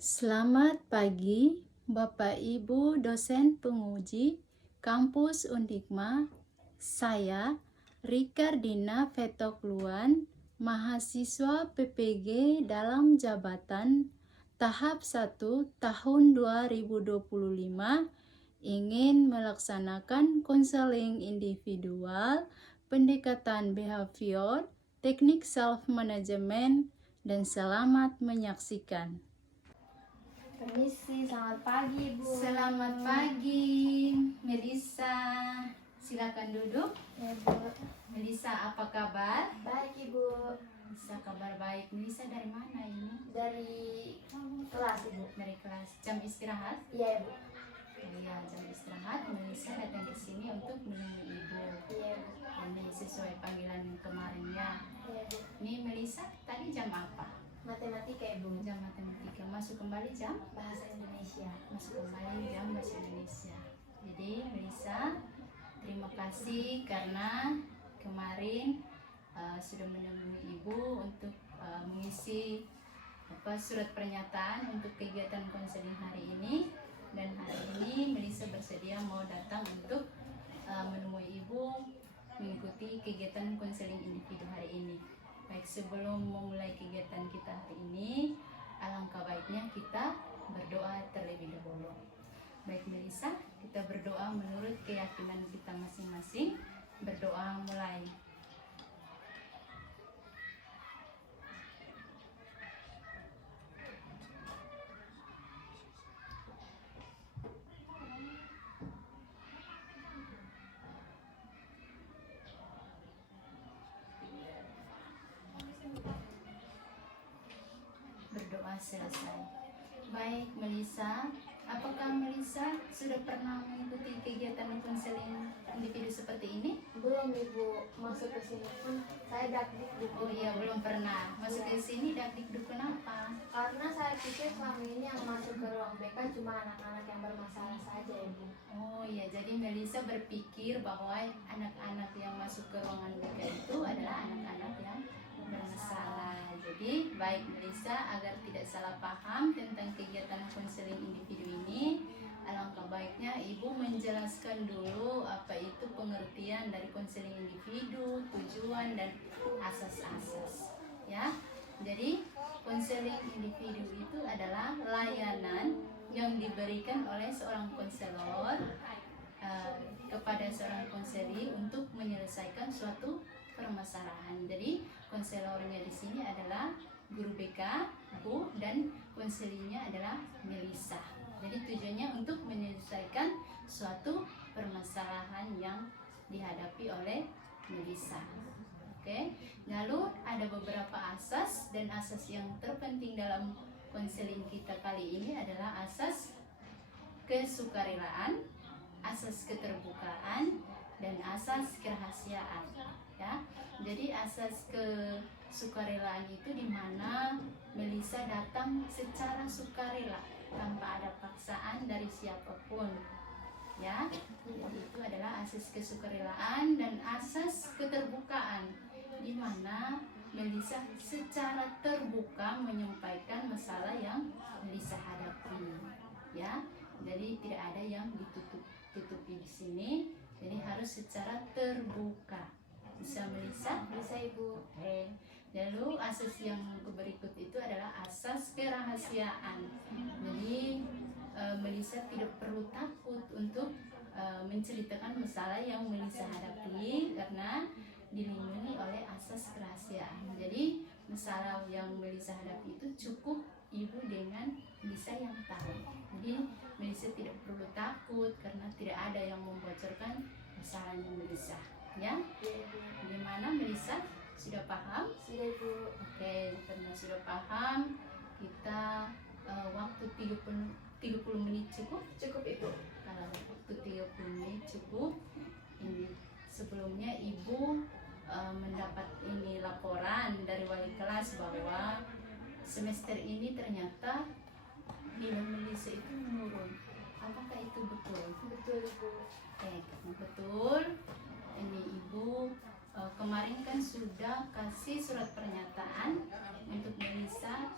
Selamat pagi, Bapak Ibu dosen penguji Kampus Undikma. Saya Rikardina Vetokluan, mahasiswa PPG dalam jabatan tahap 1 tahun 2025, ingin melaksanakan konseling individual, pendekatan behavior, teknik self-management, dan selamat menyaksikan. Permisi, selamat pagi, Bu. Selamat pagi, Melisa. Silakan duduk. Ya, Bu. Melisa, apa kabar? Baik, Ibu. Melisa, kabar baik. Melisa dari mana ini? Dari kelas, Ibu. Dari kelas. Jam istirahat? Iya, Bu. Iya, jam istirahat. Melisa datang ke sini untuk menemui Ibu. Iya, Bu. Ini sesuai panggilan kemarinnya. Iya, Bu. Ini Melisa, tadi jam apa? Matematika, Ibu. Jam matematika. Masuk kembali jam? Bahasa Indonesia. Masuk kembali jam bahasa Indonesia. Jadi Melisa, terima kasih karena kemarin sudah menemui Ibu untuk mengisi surat pernyataan untuk kegiatan konseling hari ini, dan hari ini Melisa bersedia mau datang untuk menemui Ibu mengikuti kegiatan konseling individu hari ini. Baik, sebelum memulai kegiatan kita hari ini, alangkah baiknya kita berdoa terlebih dahulu. Baik Melisa, kita berdoa menurut keyakinan kita masing-masing. Berdoa mulai. Berdoa selesai. Baik Melisa, apakah Melisa sudah pernah mengikuti kegiatan konseling individu seperti ini? Belum, Ibu. Masuk ke sini pun saya dakdikduk. Oh iya, belum pernah. Masuk ke sini dakdikduk kenapa? Karena saya pikir selama ini yang masuk ke ruang BK cuma anak-anak yang bermasalah saja, Ibu. Oh iya, jadi Melisa berpikir bahwa anak-anak yang masuk ke ruangan BK itu adalah anak-anak yang bermasalah. Jadi baik Melisa, agar tidak salah paham tentang kegiatan konseling individu ini, alangkah baiknya Ibu menjelaskan dulu apa itu pengertian dari konseling individu, tujuan dan asas-asas. Ya, jadi konseling individu itu adalah layanan yang diberikan oleh seorang konselor kepada seorang konseli untuk menyelesaikan suatu permasalahan. Jadi konselornya di sini adalah guru BK, Bu, dan konselinya adalah Melisa. Jadi tujuannya untuk menyelesaikan suatu permasalahan yang dihadapi oleh Melisa. Oke, lalu ada beberapa asas, dan asas yang terpenting dalam konseling kita kali ini adalah asas kesukarelaan, asas keterbukaan, dan asas kerahasiaan. Ya, jadi asas kesukarelaan itu di mana Melisa datang secara sukarela tanpa ada paksaan dari siapapun. Ya, jadi itu adalah asas kesukarelaan, dan asas keterbukaan di mana Melisa secara terbuka menyampaikan masalah yang Melisa hadapi. Ya, jadi tidak ada yang ditutupi di sini. Jadi harus secara terbuka. Bisa Melisa? Bisa, Ibu. Oke. Lalu asas yang berikut itu adalah asas kerahasiaan. Jadi Melisa tidak perlu takut untuk menceritakan masalah yang Melisa hadapi karena dilindungi oleh asas kerahasiaan. Jadi masalah yang Melisa hadapi itu cukup Ibu dengan Melisa yang tahu. Jadi Melisa tidak perlu takut karena tidak ada yang membocorkan masalahnya Melisa. Ya? Bagaimana Melisa? Sudah paham? Sudah, Ibu. Oke, karena sudah paham, kita waktu 30 menit cukup? Cukup, Ibu. Kalau waktu 30 menit cukup. Ini sebelumnya Ibu mendapat ini laporan dari wali kelas bahwa semester ini ternyata nilai Melisa itu menurun. Apakah itu betul? Betul, Ibu. Betul. Ini Ibu kemarin kan sudah kasih surat pernyataan untuk Melisa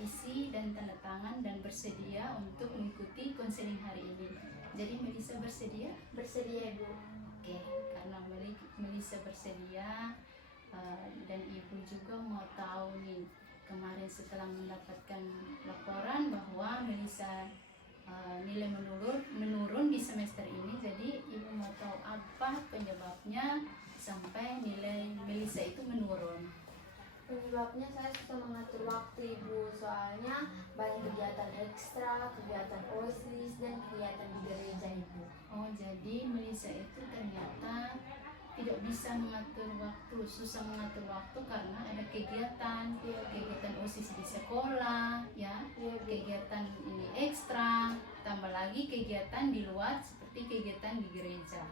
isi dan tanda tangan dan bersedia untuk mengikuti konseling hari ini. Jadi Melisa bersedia? Bersedia Ibu. Oke, karena Melisa bersedia dan Ibu juga mau tahu nih, kemarin setelah mendapatkan laporan bahwa Melisa nilai menurun di semester ini, jadi Ibu mau tahu apa penyebabnya sampai nilai Melisa itu menurun. Penyebabnya saya susah mengatur waktu Ibu, soalnya banyak kegiatan ekstra, kegiatan OSIS, dan kegiatan di gereja Ibu. Oh, jadi Melisa itu ternyata tidak bisa mengatur waktu, susah mengatur waktu karena ada kegiatan OSIS di sekolah, ya, kegiatan ini ekstra, tambah lagi kegiatan di luar seperti kegiatan di gereja.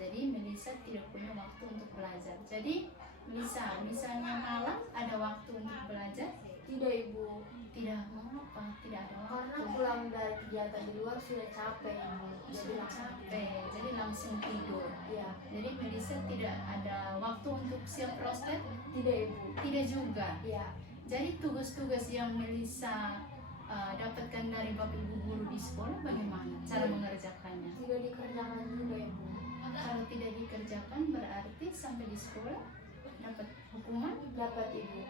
Jadi Melisa tidak punya waktu untuk belajar. Jadi Melisa, misalnya malam ada waktu untuk belajar? Tidak Ibu. Tidak, mengapa? Tidak ada waktu. Karena pulang dari kegiatan di luar sudah capek Ibu. Jadi capek, jadi langsung tidur. Ya. Jadi Melisa tidak ada waktu untuk siap roster? Tidak Ibu. Tidak juga. Ya. Jadi tugas-tugas yang Melisa dapatkan dari Bapak Ibu guru di sekolah bagaimana cara mengerjakannya? Tidak dikerjakan juga Ibu. Kalau tidak dikerjakan berarti sampai di sekolah dapat hukuman? Dapat Ibu.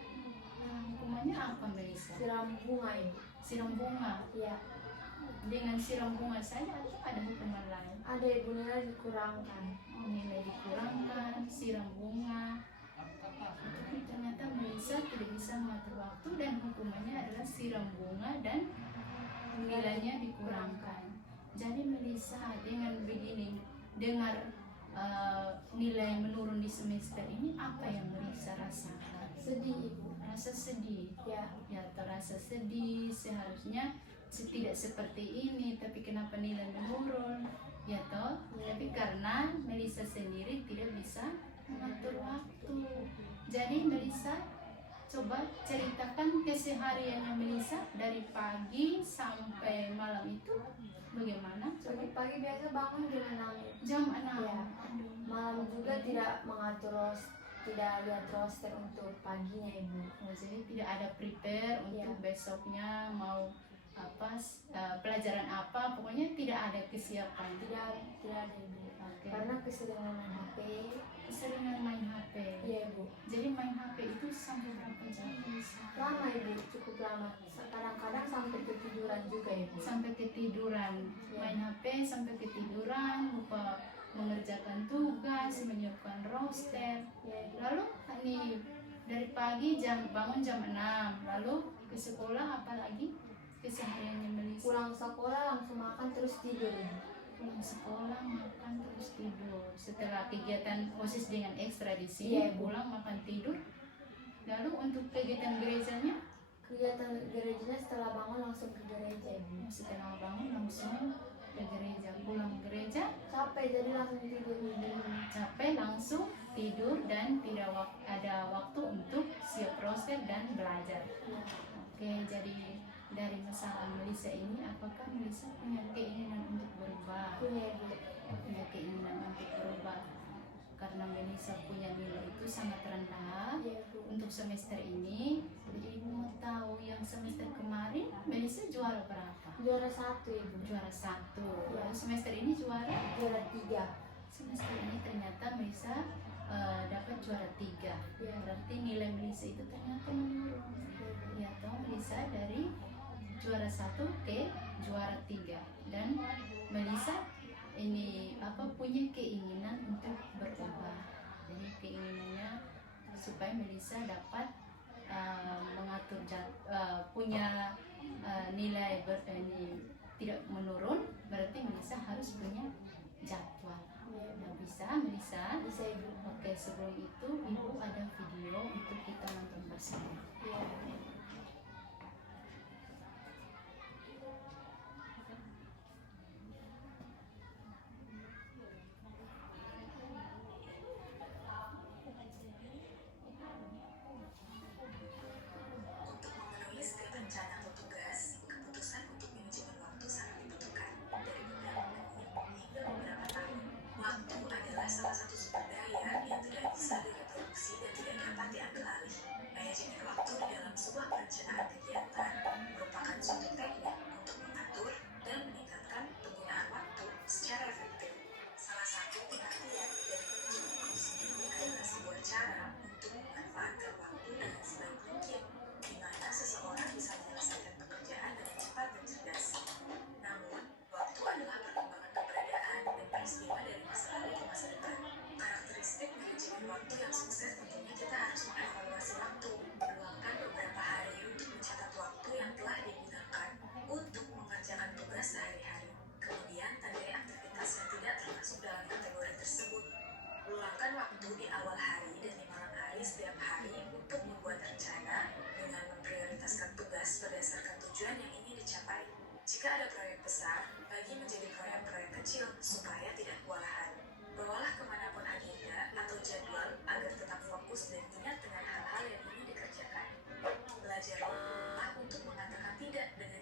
Hukumannya apa Melisa? Siram bunga Ibu. Siram bunga? Iya. Dengan siram bunga saja atau ada hukuman lain? Ada Ibu, nilai dikurangkan. Oh, nilai dikurangkan, siram bunga. Ternyata Melisa tidak bisa mengatur waktu dan hukumannya adalah siram bunga dan nilainya dikurangkan. Jadi Melisa dengan begini, dengar nilai menurun di semester ini, apa yang Melisa rasakan? Sedih Ibu. Rasa sedih. Ya. Ya, terasa sedih. Seharusnya tidak seperti ini, tapi kenapa nilai menurun? Ya toh. Ya. Tapi karena Melisa sendiri tidak bisa mengatur waktu. Jadi Melisa coba ceritakan kesehariannya Melisa dari pagi sampai malam itu bagaimana? Pagi-pagi biasa bangun Jam 6. Ya. Malam juga tidak mengatur tidak lihat roster untuk paginya Ibu. Oh, jadi tidak ada prepare untuk besoknya mau apa pelajaran apa, pokoknya tidak ada kesiapan. Tidak ada Ibu. Okay. Karena keseringan main HP. Keseringan main HP. Iya Ibu. Jadi main HP itu sampai berapa jam? Lama Ibu, cukup lama. Kadang-kadang sampai ketiduran juga Ibu. Sampai ketiduran. Main HP sampai ketiduran, lupa mengerjakan tugas, menyiapkan roster. Lalu ini dari pagi bangun jam 6, lalu ke sekolah apalagi kesehariannya Melisa? Pulang sekolah langsung makan terus tidur. Pulang sekolah makan terus tidur. Setelah kegiatan OSIS dengan ekstra di sini, pulang makan tidur. Lalu untuk kegiatan gerejanya? Kegiatan gerejanya setelah bangun langsung ke gereja Ibu. Setelah bangun langsung ke gereja, pulang gereja capek jadi langsung tidur. Capek langsung tidur dan tidak ada waktu untuk siap roster dan belajar. Oke, jadi dari masalah Melisa ini, apakah Melisa punya keinginan untuk berubah? Punya keinginan untuk berubah karena Melisa punya nilai itu sangat rendah untuk semester ini. Jadi Ibu mau tahu yang semester kemarin Melisa juara berapa? Juara 1 Ibu. Juara 1. Semester ini juara 3. Semester ini ternyata Melisa dapat juara 3. Berarti nilai Melisa itu ternyata menurun. Ya toh, Melisa dari juara 1 ke juara 3. Dan Melisa ini punya keinginan untuk berubah. Jadi keinginannya supaya Melisa dapat mengatur punya nilai tidak menurun, berarti Melisa harus punya jadwal. Nah, bisa Melisa? Bisa Ibu. Oke, sebelum itu Ibu ada video untuk kita nonton bersama. Salah satu sumber daya yang tidak bisa direproduksi dan tidak dapat diambil alih. Manajemen waktu di dalam sebuah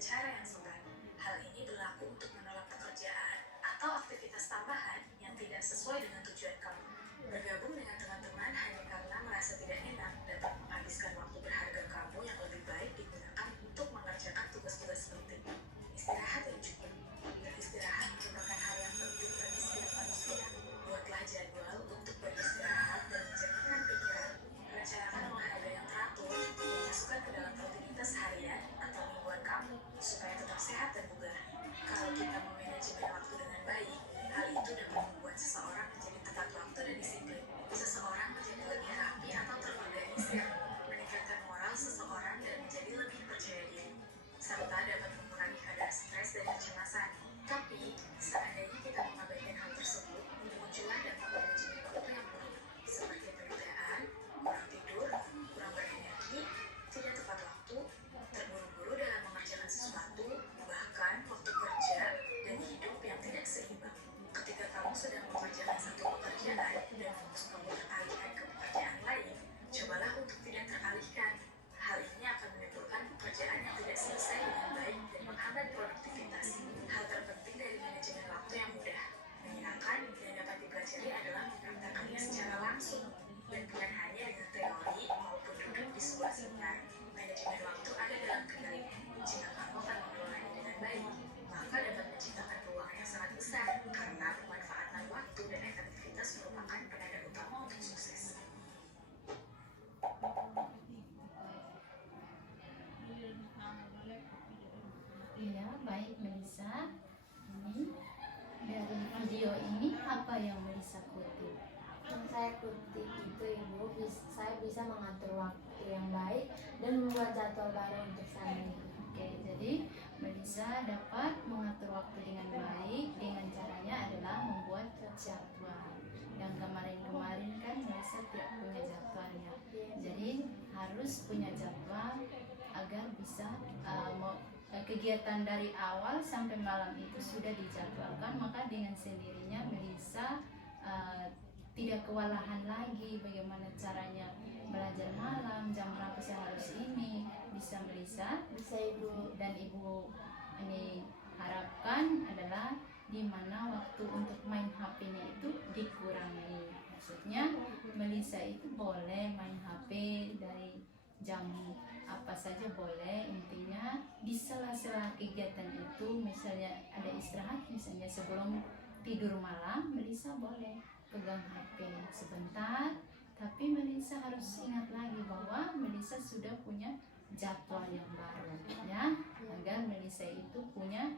cara yang segan. Hal ini berlaku untuk menolak pekerjaan atau aktivitas tambahan yang tidak sesuai dengan tujuan kamu. Bergabung dengan teman-teman hanya karena merasa tidak enak dapat menghabiskan waktu berharga kamu yang lebih baik digunakan untuk mengerjakan tugas-tugas penting. Istirahat yang cukup. Beristirahat merupakan hal yang penting bagi setiap manusia. Buatlah jadwal untuk beristirahat dan menjernihkan pikiran. Rencanakan olahraga yang teratur dan masukkan ke dalam rutinitas harian atau mingguan kamu supaya tetap sehat dan bugar. Kalau kita memanajemen waktu dengan baik, hal itu dapat membuat seseorang menjadi tepat waktu dan disiplin. Seseorang menjadi lebih rapi atau terorganisir, meningkatkan moral seseorang dan menjadi lebih percaya diri, serta dapat mengurangi kadar stres dan kecemasan. Tapi, seandainya kita mengabaikan hal tersebut, muncullah dampak manajemen waktu yang buruk, seperti penundaan, kurang tidur, kurang berenergi, tidak tepat waktu, terburu-buru dalam mengerjakan sesuatu, bahkan waktu kerja dan hidup yang tidak seimbang. Ketika kamu sedang mengerjakan satu pekerjaan dan fokus kamu teralihkan ke pekerjaan lain, cobalah untuk tidak teralihkan. Hal ini akan menimbulkan pekerjaan yang tidak selesai dengan baik dan menghambat produktivitas. Hal terpenting dari manajemen waktu yang mudah, menyenangkan, dan dapat dipelajari adalah mempraktikkannya secara langsung, dan bukan hanya dengan teori maupun duduk di sebuah seminar. Manajemen waktu ada dalam kendalimu. Jika kamu akan mengelolanya dengan baik, maka dapat menciptakan peluang yang sangat besar, karena pemanfaatan waktu dan efektivitas merupakan penanda utama untuk sukses. Iya, baik Melisa. Ini dari video ini apa yang Melisa kutip? Yang saya kutip itu Ibu, saya bisa mengatur waktu yang baik dan membuat jadwal baru untuk saya. Oke, jadi Melisa dapat mengatur waktu dengan baik dengan caranya adalah membuat jadwal. Yang kemarin-kemarin kan Melisa tidak punya jadwalnya. Jadi harus punya jadwal agar bisa kegiatan dari awal sampai malam itu sudah dijadwalkan, maka dengan sendirinya Melisa tidak kewalahan lagi bagaimana caranya belajar malam, jam berapa saya harus ini, bisa Melisa. Bisa Ibu. Dan Ibu ini harapkan adalah di mana waktu untuk main HP-nya itu dikurangi. Maksudnya Melisa itu boleh main HP dari jam apa saja boleh, intinya di sela-sela kegiatan itu, misalnya ada istirahat, misalnya sebelum tidur malam, Melisa boleh pegang HP sebentar, tapi Melisa harus ingat lagi bahwa Melisa sudah punya jadwal yang baru, ya, agar Melisa itu punya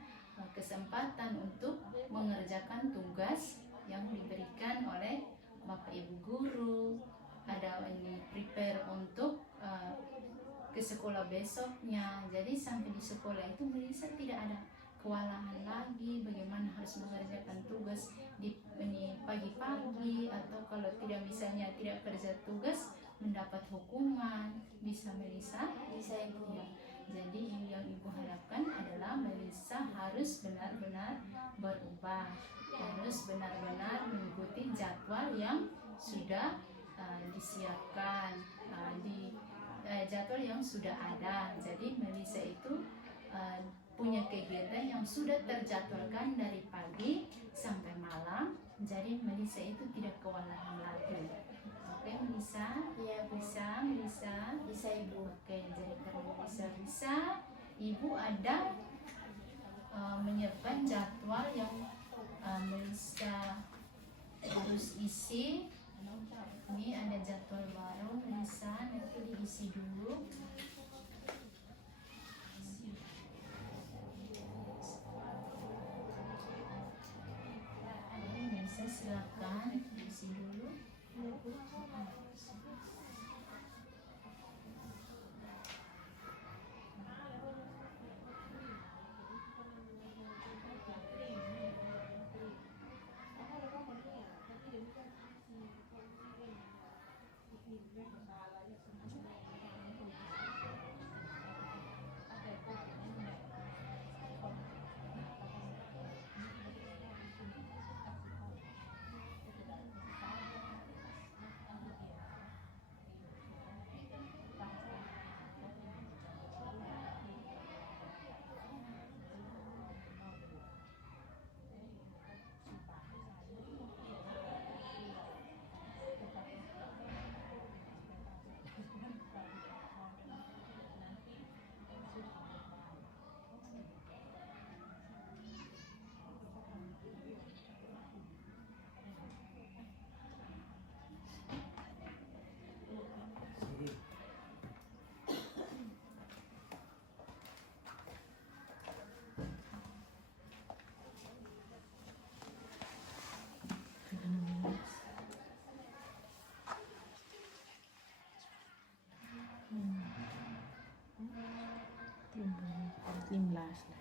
kesempatan untuk mengerjakan tugas yang diberikan oleh Bapak Ibu guru, ada ini prepare untuk ke sekolah besoknya. Jadi sampai di sekolah itu Melisa tidak ada kewalahan lagi bagaimana harus mengerjakan tugas di ini pagi-pagi, atau kalau tidak misalnya tidak kerja tugas mendapat hukuman. Bisa Melisa? Bisa Ibu. Ya. Jadi yang Ibu harapkan adalah Melisa harus benar-benar berubah, harus benar-benar mengikuti jadwal yang sudah disiapkan, di jadwal yang sudah ada. Jadi Melisa itu punya kegiatan yang sudah terjadwalkan dari pagi sampai malam. Jadi Melisa itu tidak kewalahan lagi. Oke Melisa? Iya Bu. Bisa Melisa? Bisa Ibu. Oke, jadi kalau bisa Ibu ada menyiapkan jadwal yang Melisa harus isi. Ini ada jadwal baru Melisa, nanti diisi dulu. Melisa silakan diisi dulu. 15.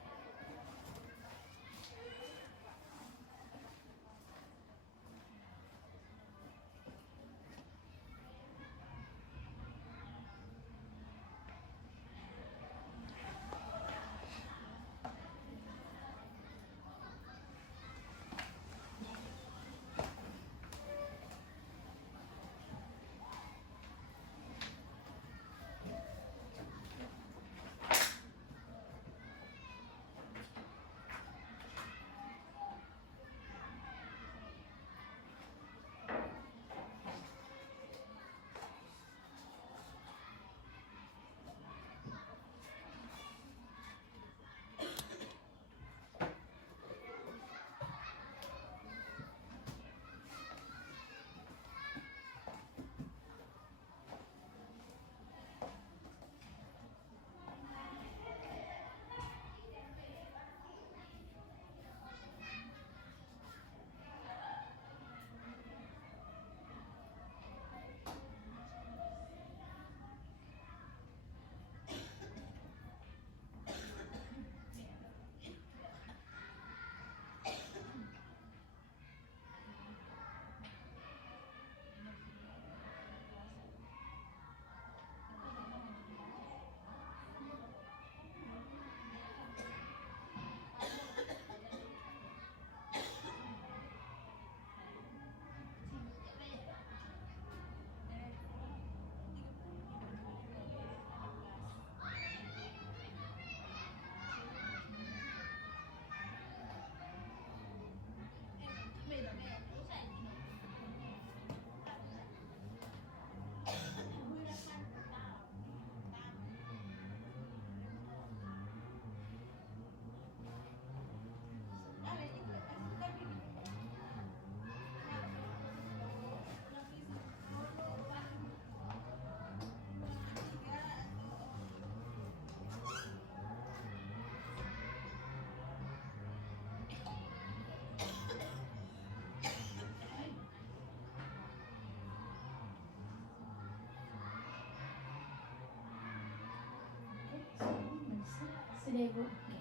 Sudah Ibu? Oke.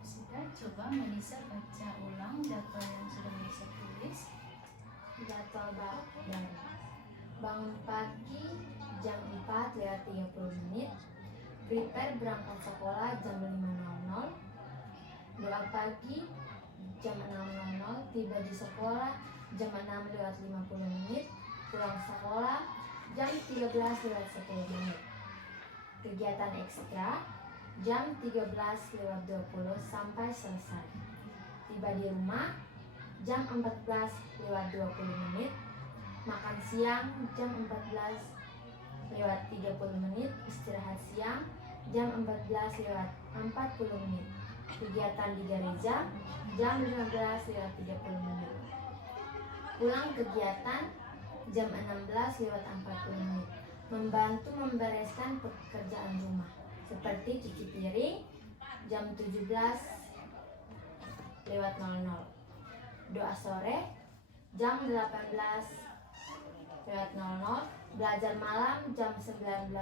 Sudah, coba Melisa baca ulang jadwal yang sudah Melisa tulis. Jadwal bangun pagi jam 4 lewat 30 menit. Prepare berangkat sekolah jam 5.00. Doa pagi jam 6.00. Tiba di sekolah jam 6 lewat 50 menit. Pulang sekolah jam 13 lewat 10 menit. Kegiatan ekstra jam 13 lewat 20 sampai selesai. Tiba di rumah jam 14 lewat 20 menit. Makan siang jam 14 lewat 30 menit. Istirahat siang jam 14 lewat 40 menit. Kegiatan di gereja jam 15 lewat 30 menit. Pulang kegiatan jam 16 lewat 40 menit. Membantu membereskan pekerjaan rumah seperti cuci piring jam 17 lewat 00. Doa sore jam 18 lewat 00. Belajar malam jam 19.00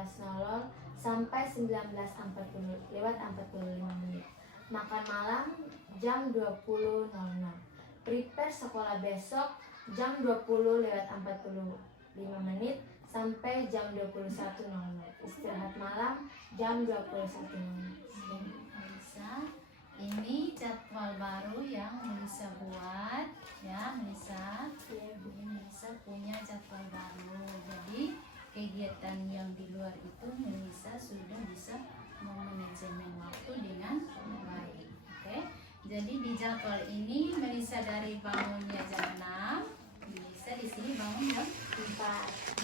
sampai 19.40 lewat 45 menit. Makan malam jam 20.00. Prepare sekolah besok jam 20 lewat 45 menit sampai jam 21.00. Istirahat malam jam 21.00. Melisa, ini jadwal baru yang Melisa buat ya Melisa. Ini Melisa punya jadwal baru. Jadi kegiatan yang di luar itu Melisa sudah bisa memanajemen waktu dengan baik. Oke. Jadi di jadwal ini Melisa dari bangunnya jam 6, Melisa di sini bangun jam 04.30.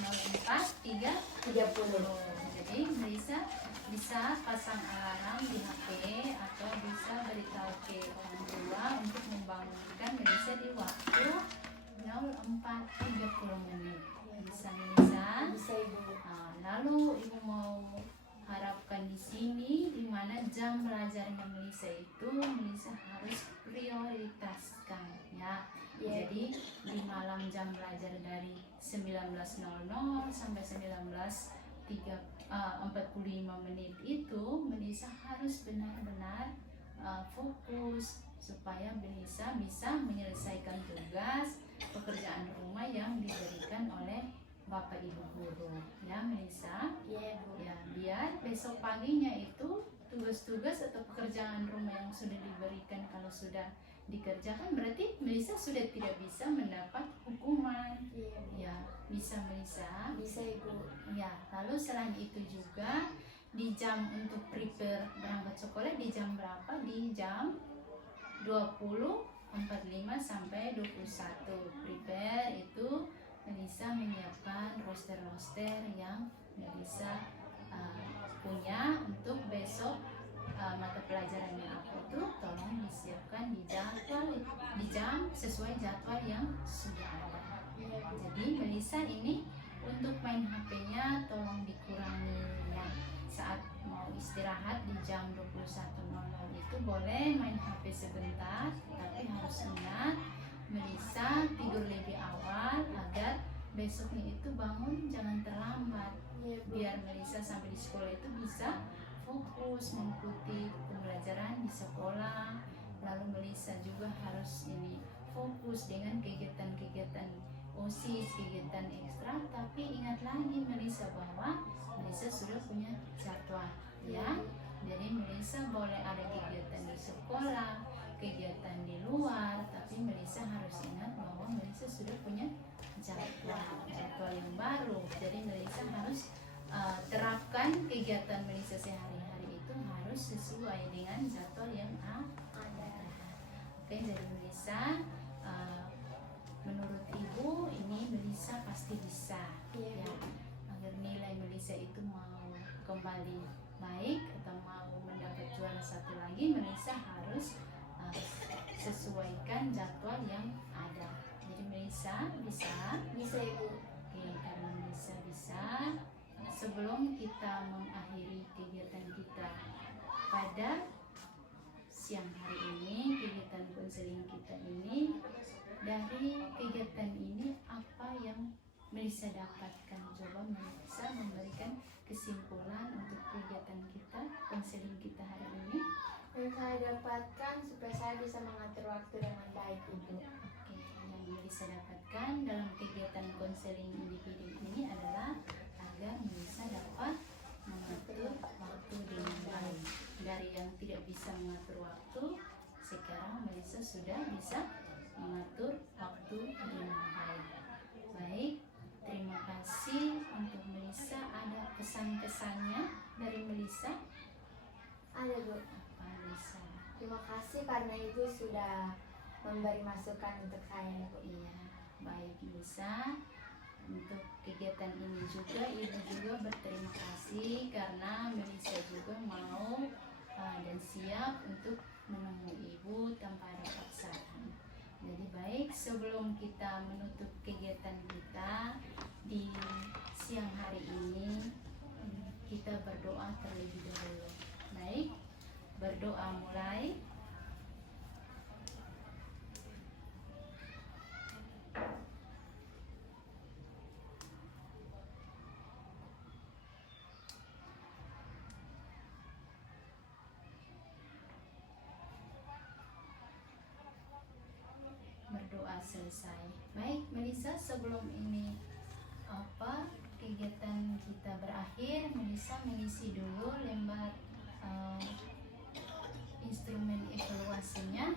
Jadi Melisa bisa pasang alarm di HP atau bisa beritahu ke orang tua untuk membangunkan Melisa di waktu 04.30 menit. Bisa Melisa? Bisa Ibu. Lalu Ibu mau harapkan di sini di mana jam belajarnya Melisa itu Melisa harus prioritaskan ya. Jadi di malam jam belajar dari 19.00 sampai 19.30 45 menit itu Melisa harus benar-benar fokus supaya Melisa bisa menyelesaikan tugas pekerjaan rumah yang diberikan oleh Bapak Ibu guru, ya Melisa. Iya Bu. Ya, biar besok paginya itu tugas-tugas atau pekerjaan rumah yang sudah diberikan kalau sudah dikerjakan berarti Melisa sudah tidak bisa mendapat hukuman. Iya Bu. Ya, bisa Melisa. Bisa Ibu. Ya, lalu selain itu juga di jam untuk prepare berangkat sekolah di jam berapa? Di jam 20.45 sampai 21. Prepare itu Melisa menyiapkan roster-roster yang Melisa punya untuk besok mata pelajaran yang apa itu tolong disiapkan di jam sesuai jadwal yang sudah ada. Iya Bu. Jadi Melisa ini untuk main HP-nya tolong dikurangi ya. Saat mau istirahat di jam 21.00 itu boleh main HP sebentar, tapi harus ingat Melisa tidur lebih awal agar besoknya itu bangun jangan terlambat. Iya Bu. Biar Melisa sampai di sekolah itu bisa fokus mengikuti pembelajaran di sekolah. Lalu Melisa juga harus ini fokus dengan kegiatan-kegiatan OSIS, kegiatan ekstra. Tapi ingat lagi Melisa bahwa Melisa sudah punya jadwal ya. Jadi Melisa boleh ada kegiatan di sekolah, kegiatan di luar, tapi Melisa harus ingat bahwa Melisa sudah punya jadwal yang baru. Jadi Melisa harus terapkan kegiatan Melisa sehari-hari itu harus sesuai dengan jadwal yang ada. Oke, jadi Melisa menurut Ibu ini Melisa pasti bisa Iya ya. Bu. Agar nilai Melisa itu mau kembali baik atau mau mendapat juara satu lagi, Melisa harus sesuaikan jadwal yang ada. Jadi Melisa bisa. Bisa Ibu. Oke, karena Melisa bisa, sebelum kita mengakhiri kegiatan kita pada siang hari ini, kegiatan konseling kita ini, dari kegiatan ini apa yang Melisa dapatkan? Coba Melisa memberikan kesimpulan untuk kegiatan kita, konseling kita hari ini. Yang saya dapatkan supaya saya bisa mengatur waktu dengan baik Ibu. Oke, yang Melisa dapatkan dalam kegiatan konseling individu ini adalah agar Melisa dapat mengatur waktu dengan baik. Dari yang tidak bisa mengatur waktu, sekarang Melisa sudah bisa mengatur waktu dengan baik. Baik, terima kasih untuk Melisa. Ada pesan-pesannya dari Melisa? Ada Bu. Apa Melisa? Terima kasih karena Ibu sudah memberi masukan untuk saya Ibu. Iya, baik Melisa. Untuk kegiatan ini juga Ibu juga berterima kasih karena Melisa juga mau dan siap untuk menemui Ibu tanpa ada paksaan. Jadi baik, sebelum kita menutup kegiatan kita di siang hari ini, kita berdoa terlebih dahulu. Baik, berdoa mulai. Berdoa selesai. Baik Melisa, sebelum ini kegiatan kita berakhir, Melisa mengisi dulu lembar instrumen evaluasinya.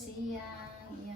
siang, ya.